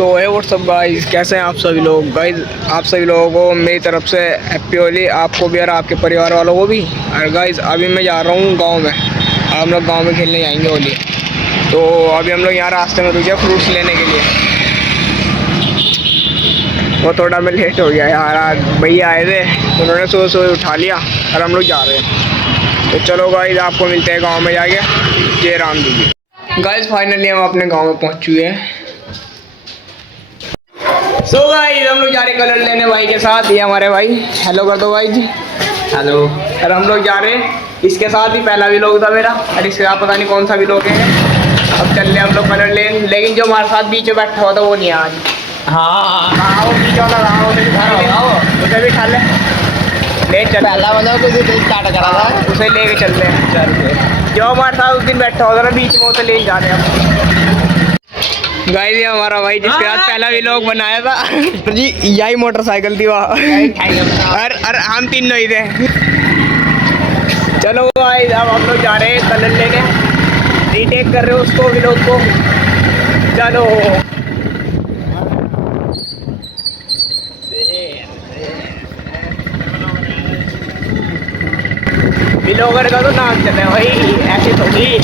सो है WhatsApp guys, कैसे हैं आप सभी लोग। गाइस आप सभी लोगों को मेरी तरफ से हैप्पी होली, आपको भी और आपके परिवार वालों को भी। और गाइस अभी मैं जा रहा हूँ गांव में, हम लोग गांव में खेलने जाएंगे होली। तो अभी हम लोग यहाँ रास्ते में रुके फ्रूट्स लेने के लिए। वो थोड़ा मैं लेट हो गया यार, आज भैया आए थे, उन्होंने सुबह सुबह उठा लिया और हम लोग जा रहे हैं। तो चलो गाइस आपको मिलते हैं गाँव में जाके। जय राम जी। गाइस फाइनली हम अपने गाँव में पहुँच चुके हैं। सो गाइस हम लोग जा रहे कलर लेने भाई के साथ। ये हमारे भाई, हेलो कर दो भाई जी। हेलो। और हम लोग जा रहे हैं, इसके साथ ही पहला भी लोग था मेरा, और इसके साथ पता नहीं कौन सा भी लोग है। अब चल रहे हम लोग कलर लेने, लेकिन जो हमारे साथ बीच में बैठा हुआ था वो नहीं है आज। हाँ वो बीच वाला रहा, उसे भी खा ले चल, स्टार्ट करा था, उसे लेके चल रहे हैं। जो हमारे साथ उस दिन बैठा हुआ था बीच में, उसे ले जा रहे हैं। गाइस ये हमारा भाई जिसके साथ पहला व्लॉग बनाया था जी, यही मोटरसाइकिल थी वहाँ, और हम तीनों ही थे। चलो गाइस अब हम लोग जा रहे हैं कलर लेने, रीटेक कर रहे हो उसको व्लॉग को। चलो व्लॉगर का तो नाम चले भाई, ऐसे थोड़ी।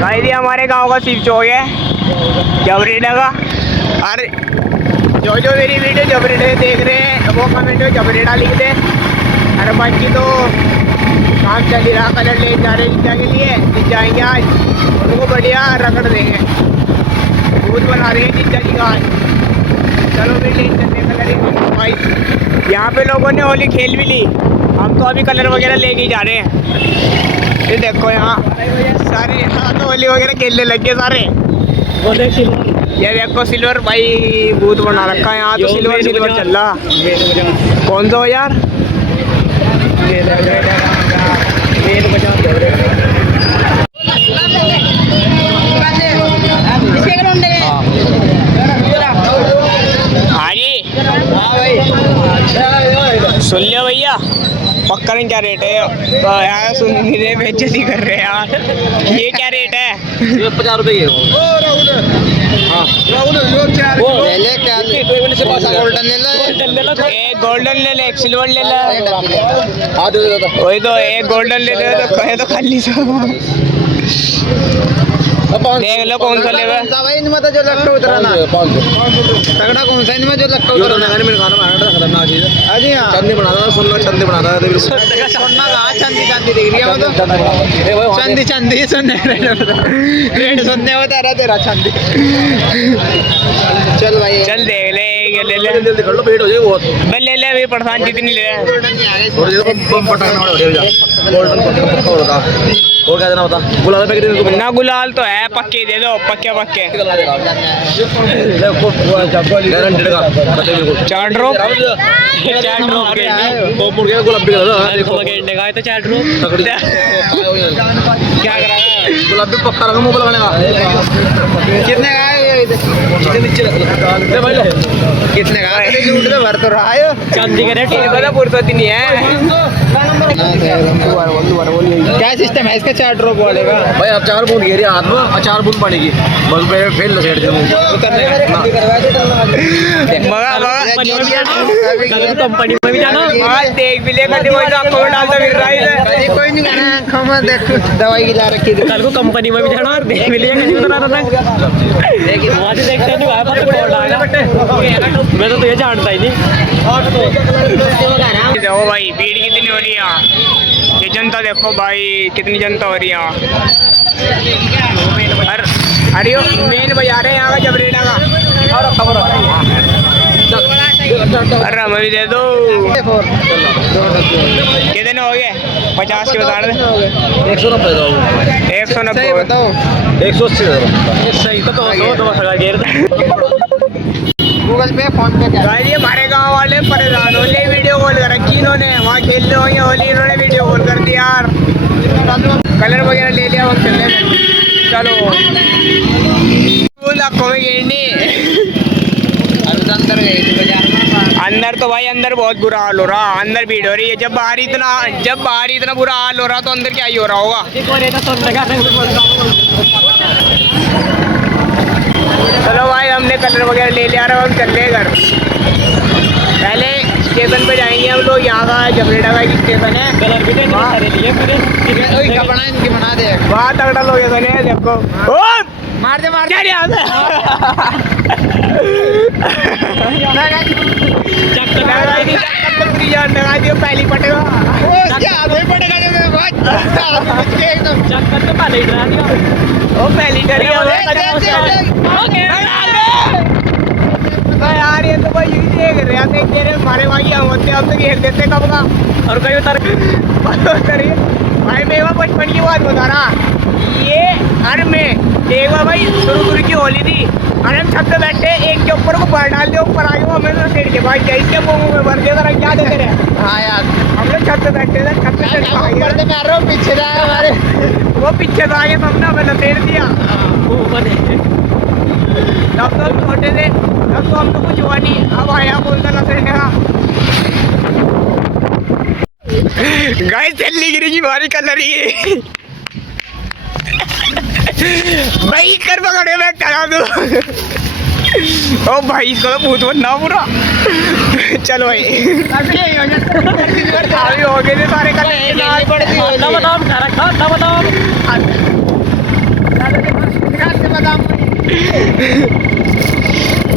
गाइस ये हमारे गांव का शिव चौक है जबरीडा का। और जो मेरी वीडियो जबरीडा देख रहे हैं वो कमेंट में जबरीडा लिख दे। अरे बाकी तो काम चल ही रहा, कलर ले जा रहे जिज्जा के लिए। जिज्जा आएंगे आज, उनको बढ़िया रगड़ देंगे, दूध बना रहे हैं जिज्जा जी का आज। चलो फिर ले चलते कलर भाई। यहाँ पे लोगों ने होली खेल भी ली, हम तो अभी कलर वगैरह लेके ही जा रहे हैं। ये देखो यहाँ सारे, यहाँ तो होली वगैरह खेलने लग गए सारे। ये देखो सिल्वर भाई भूत बना रखा है यहाँ तो, सिल्वर चल रहा। कौन सा हो यार, हाँ जी सुन लिया भैया, पक्का नहीं क्या रेट है तो यार, सुन नहीं रहे, बेइज्जती कर रहे हैं यार। ये क्या रेट है? 50 रुपए ये एक गोल्डन ले ले, एक सिल्वर ले ले। वही तो, एक गोल्डन ले ले तो कहे तो खाली सब। देख लो कौन सा लेगा भाई, इनमें तो जो लट्टू उतरा ना तगड़ा कौन सा, इनमें जो लट्टू उतरा ना मेरे खाना में खतरनाक चीज है। हां जी हां, चंदी बना रहा, सोना चंदी बना रहा है। सोना कहां, चंदी चंदी दिख रही है वो तो, चंदी चंदी सोने रेट सोने बता रहा तेरा चंदी। चल भाई चल देख ले, ले ले जल्दी कर लो, भेंट हो जाएगी बहुत। मैं ले ले अभी परेशान जितनी ले और ये बम पटाना हो जा, गोल्डन पक्का होगा। और क्या देना होता, गुलाल पैकेट दे दो ना, गुलाल तो है, पक्के दे दो, पक्के पक्के। गारंटेड का बता बिल्कुल। 4 ड्रॉप, 4 ड्रॉप के तो मुड़ गया गुलाबी का था, देखो गेंडे का है तो 4 ड्रॉप तकड़ी क्या करा है। गुलाबी पक्का रखा, मुंह लगाने का। कितने का है ये, इतने नीचे ले भाई, कितने का है? झूठ में भर तो रहा है, चांदी का रेट पता फुर्सत ही नहीं है। क्या सिस्टम है इसका 4 ड्रॉप वाले का भाई? अब 4 बूंद गिरी हाथ में और 4 बूंद पड़ेगी बस, फेल सेट दे कंपनी में भी जाना, आज देख भी लेगा आपको डालता फिर रहा है। कोई नहीं खाना, देख दवाई गिरा रखी कल को कंपनी में भी जाना और देख भी लेगा, देखते नहीं मैं तो तुझे जानता ही नहीं। देखो भाई भीड़ कितनी हो रही है यहाँ, ये जनता देखो भाई कितनी जनता हो रही है यहाँ। अरे मेन बजा रहे हैं यहाँ का जबरीडा का। अरे हमें भी दे दो। कितने हो गए? 50 के बता रहे, 190 190 बताओ, 180 सही तो 200 गूगल पे फोन पे क्या? भाई हमारे गांव वाले परेशान होली, वीडियो कॉल कर रखी इन्होंने, वहाँ खेल रहे होंगे होली, इन्होंने वीडियो कॉल कर दिया यार। कलर वगैरह ले लिया, हम चलने चलो आँखों में गिरनी। अंदर गए अंदर तो भाई अंदर बहुत बुरा हाल हो रहा, अंदर भीड़ हो रही है। जब बाहर इतना बुरा हाल हो रहा तो अंदर क्या ही हो रहा होगा। चलो भाई हमने कलर वगैरह ले लिया और हम चल रहे हैं घर। पहले स्टेशन पे जाएंगे हम लोग, यहाँ का जबरेटा का एक स्टेशन है। कलर भी बना दे, बहुत तगड़ा लोकेशन है। देखो मार दे पहली पटेगा वो पहली यार। ये तो भाई यही देख रहे हैं, देख रहे हमारे भाई हम होते हम तो खेल देते कब का। और कहीं उतर भाई मैं बचपन की बात बता रहा। ये अरे मैं एक बार भाई शुरू की होली थी, अरे हम छत पे बैठे, एक के ऊपर को पैर डाल दिया, ऊपर आ गया हमें तो सेठ के भाई क्या इसके मुंह में भर दिया। क्या देते रहे? हाँ यार हम लोग छत पे बैठे थे, छत पे पीछे जाए हमारे वो पीछे तो आगे सबने हमें लपेट दिया। तब तो हम छोटे थे, तब तो हम तो कुछ हुआ नहीं। अब आया बोलता लपेटने का गाय चलनी गिरेगी हमारी कलर ही भाई कर पकड़े मैं करा दो। ओ भाई इसको तो भूत बनना पूरा। चलो भाई अभी हो गए थे सारे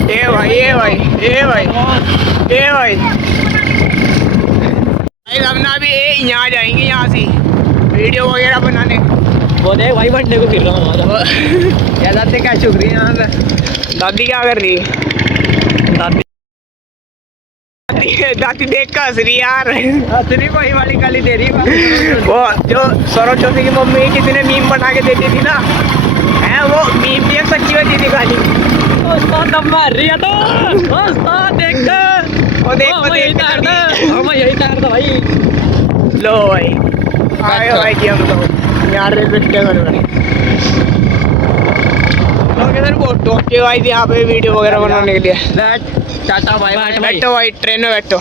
ए भाई ए भाई ए भाई ए भाई हम ना अभी यहाँ जाएंगे, यहाँ से वीडियो वगैरह बनाने। वो देख भाई बंडे को फिर रहा हूँ क्या दादी क्या चुक रही है यहाँ पे? दादी क्या कर रही है? दादी देख कर हंस रही यार। हंस रही वही वाली गाली दे रही है वो जो सौरभ जोशी की मम्मी किसी ने मीम बना के देती थी ना, है वो मीम भी एक सच्ची होती थी गाली। दम मार रही है तो यही तार था भाई। लो भाई आए भाई जी हम लोग यार पहुंचे भाई यहाँ पे वीडियो वगैरह बनाने के लिए। टाटा भाई बैठो भाई ट्रेन में बैठो।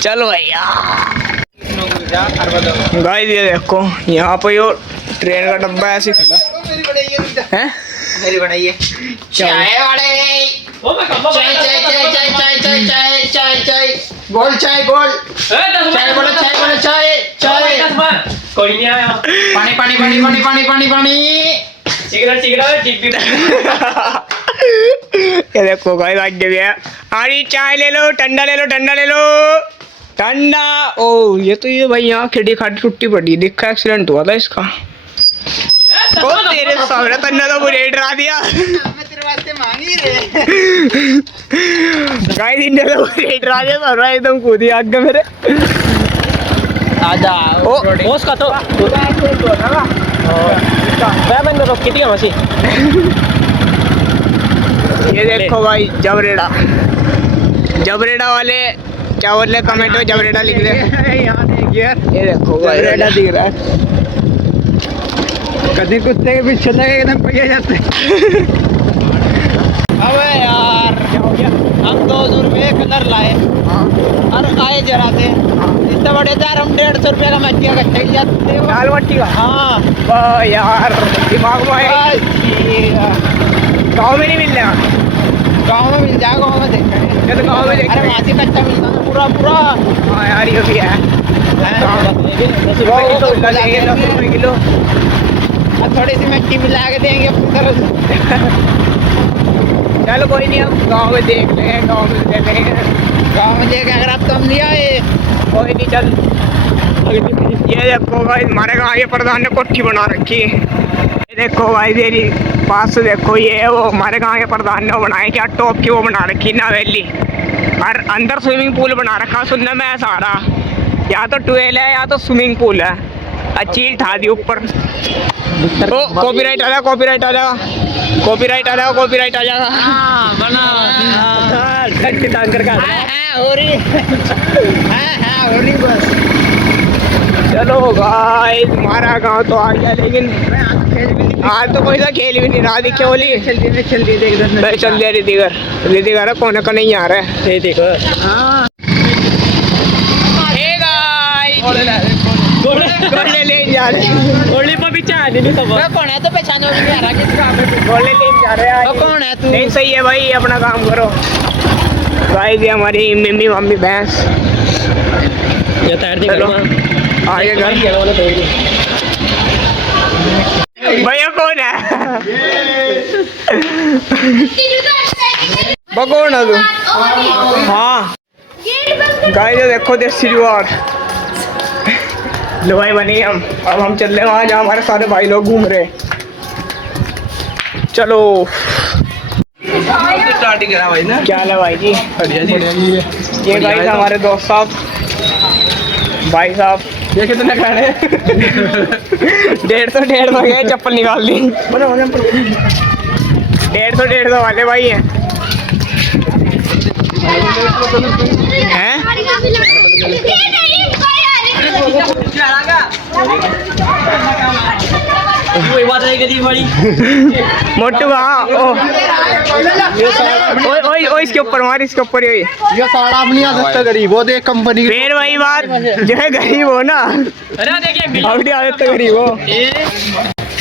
चलो भाई गाइस ये देखो यहाँ पे यो ट्रेन का डब्बा ऐसे खड़ा है। मेरी बनाइए चाय वाले चाय चाय चाय चाय चाय चाय चाय चाय चाय बोल चाय बोल चाय बोलो चाय बोलो चाय चाय कोई नहीं आया। पानी पानी पानी पानी पानी पानी पानी सिगरेट सिगरेट ये देखो गाइस आज दे दिया। अरे चाय ले लो, ठंडा ले लो, ठंडा ले लो, ठंडा। ओ ये तो ये भाई यहाँ खिड़की खाटी टूटी पड़ी, देखा एक्सीडेंट हुआ था इसका। ओ तेरे सामने तन्ना तो मुझे डरा दिया। मैं तेरे वास्ते मांगी रे गाइस इन्ने तो मुझे डरा दिया, सारा एकदम कूद दिया आगे मेरे। आजा ओ उसका तो मैंने रोक की मसी। ये देखो भाई जबरेड़ा, जबरेड़ा वाले क्या बोल रहे कमेंट में जबरेड़ा लिख रहे। ये देखो जबरेड़ा दिख रहा है। कभी कुत्ते के पीछे लगे एकदम पहिया जाते। अबे यार क्या हो गया? हम 200 रुपये कलर लाए और आए जरा से इतने बड़े थे, हम 150 रुपये का मट्टी का चल जाते। लाल मट्टी का? हाँ यार दिमाग में आया। गाँव में नहीं मिल रहा, गाँव में मिल जाएगा, गाँव में देखा तो गाँव में देखा। अरे मासी कच्चा मिलता है पूरा पूरा। हाँ यार ये भी है 10 रुपये किलो। थोड़ी सी मिट्टी मिला के देंगे अपनी तरफ से। चलो कोई नहीं, हम गाँव में देख लेंगे, गाँव में देख लेंगे, गाँव में देख अगर आप तो हम नहीं आए कोई नहीं। चल ये देखो भाई हमारे गाँव के प्रधान ने कोठी बना रखी है। ये देखो भाई तेरी पास देखो, ये वो हमारे गाँव के प्रधान ने बनाए क्या टॉप की वो बना रखी ना हवेली, और अंदर स्विमिंग पूल बना रखा। सुनने में ऐसा आ रहा या तो ट्वेल है या तो स्विमिंग पूल है। अच्छी था दी ऊपर। ओ कॉपीराइट आ जाएगा, कॉपीराइट आ जाएगा, कॉपीराइट आ जाएगा, कॉपीराइट आ जाएगा। हाँ बना हो रही हो रही बस। चलो गाइस हमारा गांव तो आ गया, लेकिन आज तो कोई सा खेल भी नहीं रहा। दिखे बोली चल दिया दीदीगर कोने का नहीं आ रहा है। देखो गोले ले जा रहे, गोली पर भी पहचान नहीं सब। कौन है तो पहचानो भी नहीं आ रहा किसका बोले ले जा रहे हैं। कौन है तू? नहीं सही है भाई, अपना काम करो। भाई ये हमारी मम्मी मम्मी भैंस। ये तैर दी चलो आगे घर। भैया कौन है? वो कौन है तू? हाँ गाइस ये देखो देसी जुआर। लो भाई बनी हम, अब हम चल रहे वहाँ जहाँ हमारे सारे भाई लोग घूम रहे। चलो स्टार्टिंग करा भाई ना। क्या हाल है भाई जी? बढ़िया जी। ये गाइस हमारे दोस्त साहब, भाई साहब। ये कितने खाने? 150 गए, चप्पल निकाल दी। 150 वाले भाई हैं। कोई बात नहीं करी बड़ी। मोटू हाँ ओ इसके ऊपर मार, इसके ऊपर ये सारा अपनी आदत गरीब हो, देख कंपनी फिर वही बात जो है गरीब हो ना। अरे देखिए अपनी आदत तो गरीब हो।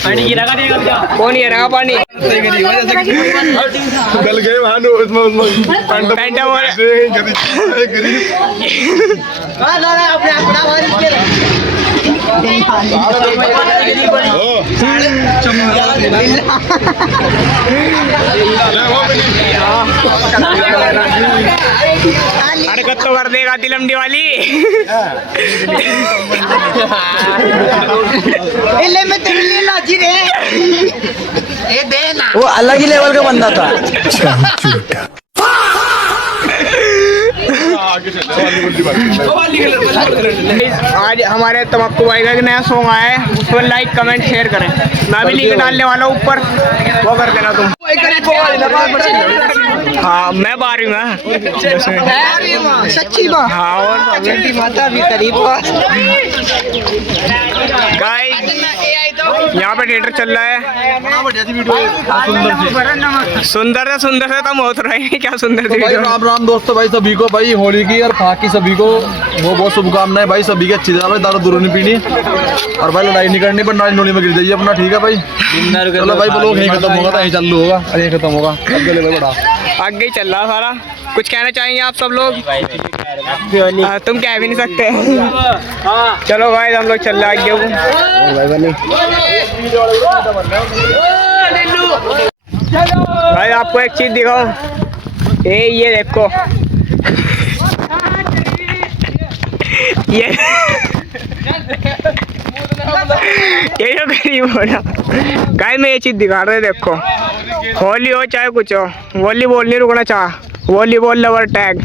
पानी गिरा का देगा क्या? कौन ये रहा पानी? गल गए वहां उसमें पैंटा बोल हरकत तो कर देगा तिलमडी वाली। वो अलग ही लेवल का बंदा था। आज हमारे तमक्कू भाई का एक नया सॉन्ग आया है, उसको लाइक कमेंट शेयर करें। मैं भी लिंक डालने वाला हूँ ऊपर, वो कर देना तुम। हाँ मैं 12वीं में सच्ची बात। हाँ और माता भी करीब गाइस यहाँ पे थिएटर चल रहा है। सुंदर से तुम होत रहे हैं। क्या सुंदर थी भाई। राम राम दोस्तों भाई सभी को, भाई होली की और बाकी सभी को वो बहुत शुभकामनाएं भाई। सभी की अच्छी तरह भाई, दारू दूर नहीं पीनी और भाई लड़ाई नहीं करनी, पर नाली नोली में गिर जाइए अपना, ठीक है भाई। चलो भाई लोग यहीं खत्म होगा, यहीं चालू होगा, यहीं खत्म होगा। आगे ही चल रहा सारा। कुछ कहना चाहेंगे आप सब लोग? तुम कह भी नहीं सकते। चलो भाई हम लोग चल रहे आगे। भाई आपको एक चीज दिखाओ, ये देखो ये जो गरीब हो ना गाइस, मैं ये चीज दिखा रहा है। देखो होली हो चाहे कुछ हो, वॉलीबॉल नहीं रुकना चाह, वॉलीबॉल लवर टैग।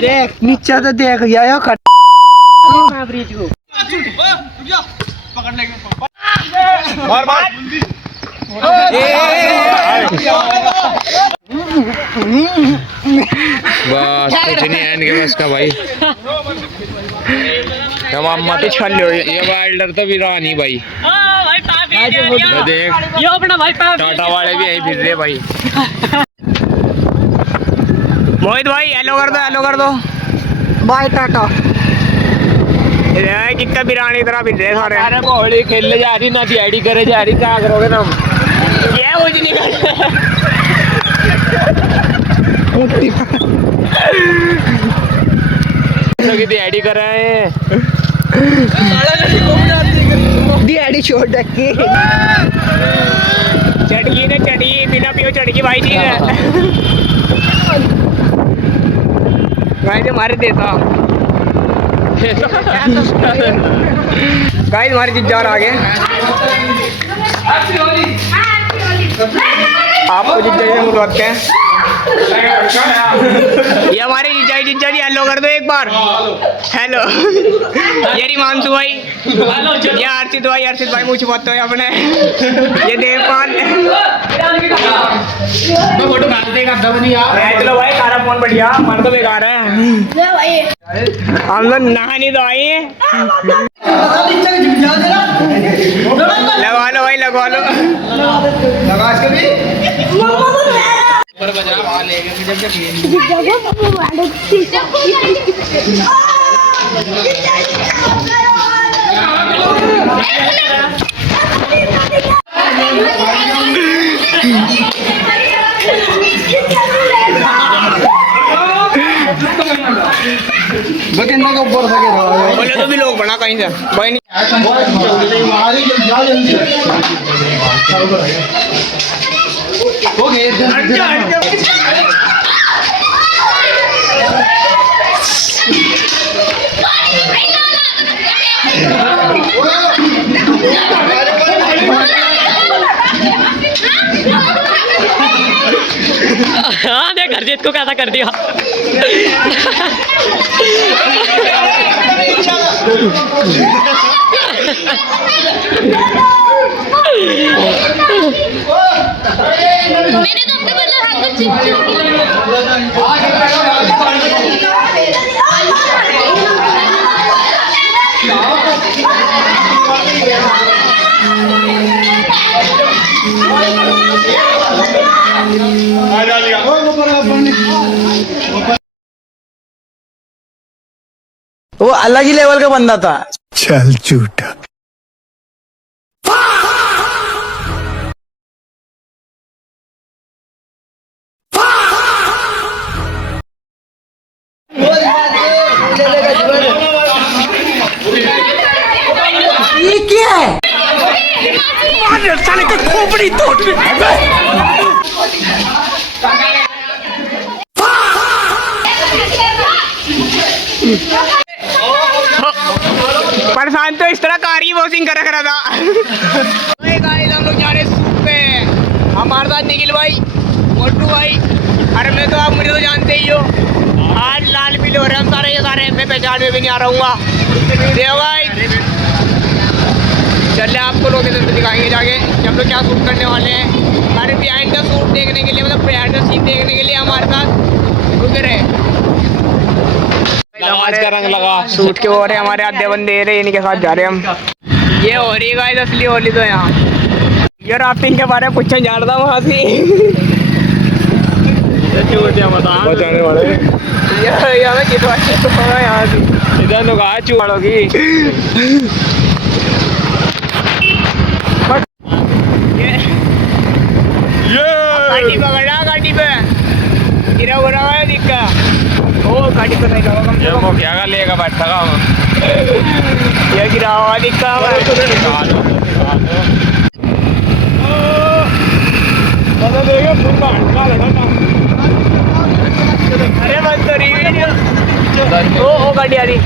देख नीचे तो देख यार बस कुछ नहीं है इनके बस का भाई। अम्मा तो छल लो ये वाइल्डर तो भी रहा नहीं भाई। देख टाटा वाले भी यही फिर रहे भाई। मोहित भाई हेलो कर दो, हेलो कर दो। बाय टाटा। कितना बिरानी तरह फिर रहे सारे। अरे होली खेलने जा रही ना, सीआईडी करे जा रही, क्या करोगे तुम? ये कुछ नहीं करते। सीआईडी कर रहे हैं। डीआईडी छोड़ रखी। चटकी ने चटकी बिना पियो चटकी भाई ठीक है। भाई ने मार देता। गाइस हमारे जीजा आ गए। आपको जीजा जी मुलाकात हैं। ये हमारे जीजा जी हेलो कर दो एक बार। हेलो ये रिमांशु भाई, ये अर्षित भाई मुझे छुपाते हो अपने। ये देवपाल। चलो भाई सारा फोन बढ़िया, मन तो बेकार है। हम लोग नहानी तो आई है। लगवा लो भाई, लगवा लो। बोले तो भी लोग बना कहीं से भाई नहीं हाँ देख हरजीत को कैसा कर दिया। मैंने तो अपने बदले हाथ में चिप वो अलग ही लेवल का बंदा था। चल झूठा। ये क्या है? साले का खोपड़ी तोड़ परेशान तो इस तरह कारी वॉशिंग कर रहा था। गाइस हम लोग जा रहे सूट पे, हमारे साथ निखिल भाई, मोटू भाई, अरे मैं तो आप मुझे तो जानते ही हो, आज लाल पीले हो रहे हम सारे, ये सारे मैं पहचान में भी नहीं आ रहा हूँ। देखो गाइस चलिए आपको लोकेशन पे दिखाएंगे जाके कि हम लोग क्या शूट करने वाले हैं। अरे बिहाइंड का शूट देखने के लिए, मतलब बिहाइंड का सीन देखने के लिए हमारे साथ रुके रहे। का रंग लगा शूट के हो रहे हमारे आधे बंदे रहे, इन्हीं के साथ जा रहे हैं हम। ये हो रही गाइस असली होली तो यहाँ। ये राफ्टिंग के बारे में पूछने जा रहा था वहाँ से। बचाने वाले यहाँ कितना यहाँ से इधर नुका चूड़ों की। गाड़ी पकड़ा, गाड़ी पे गिरा हो रहा है दिक्का। ओ गाड़ी पे नहीं लगा कम से कम। क्या लेगा बैठा का ये गिरा हुआ दिक्का अरे बंद करी वीडियो। ओ गाड़ी आ रही।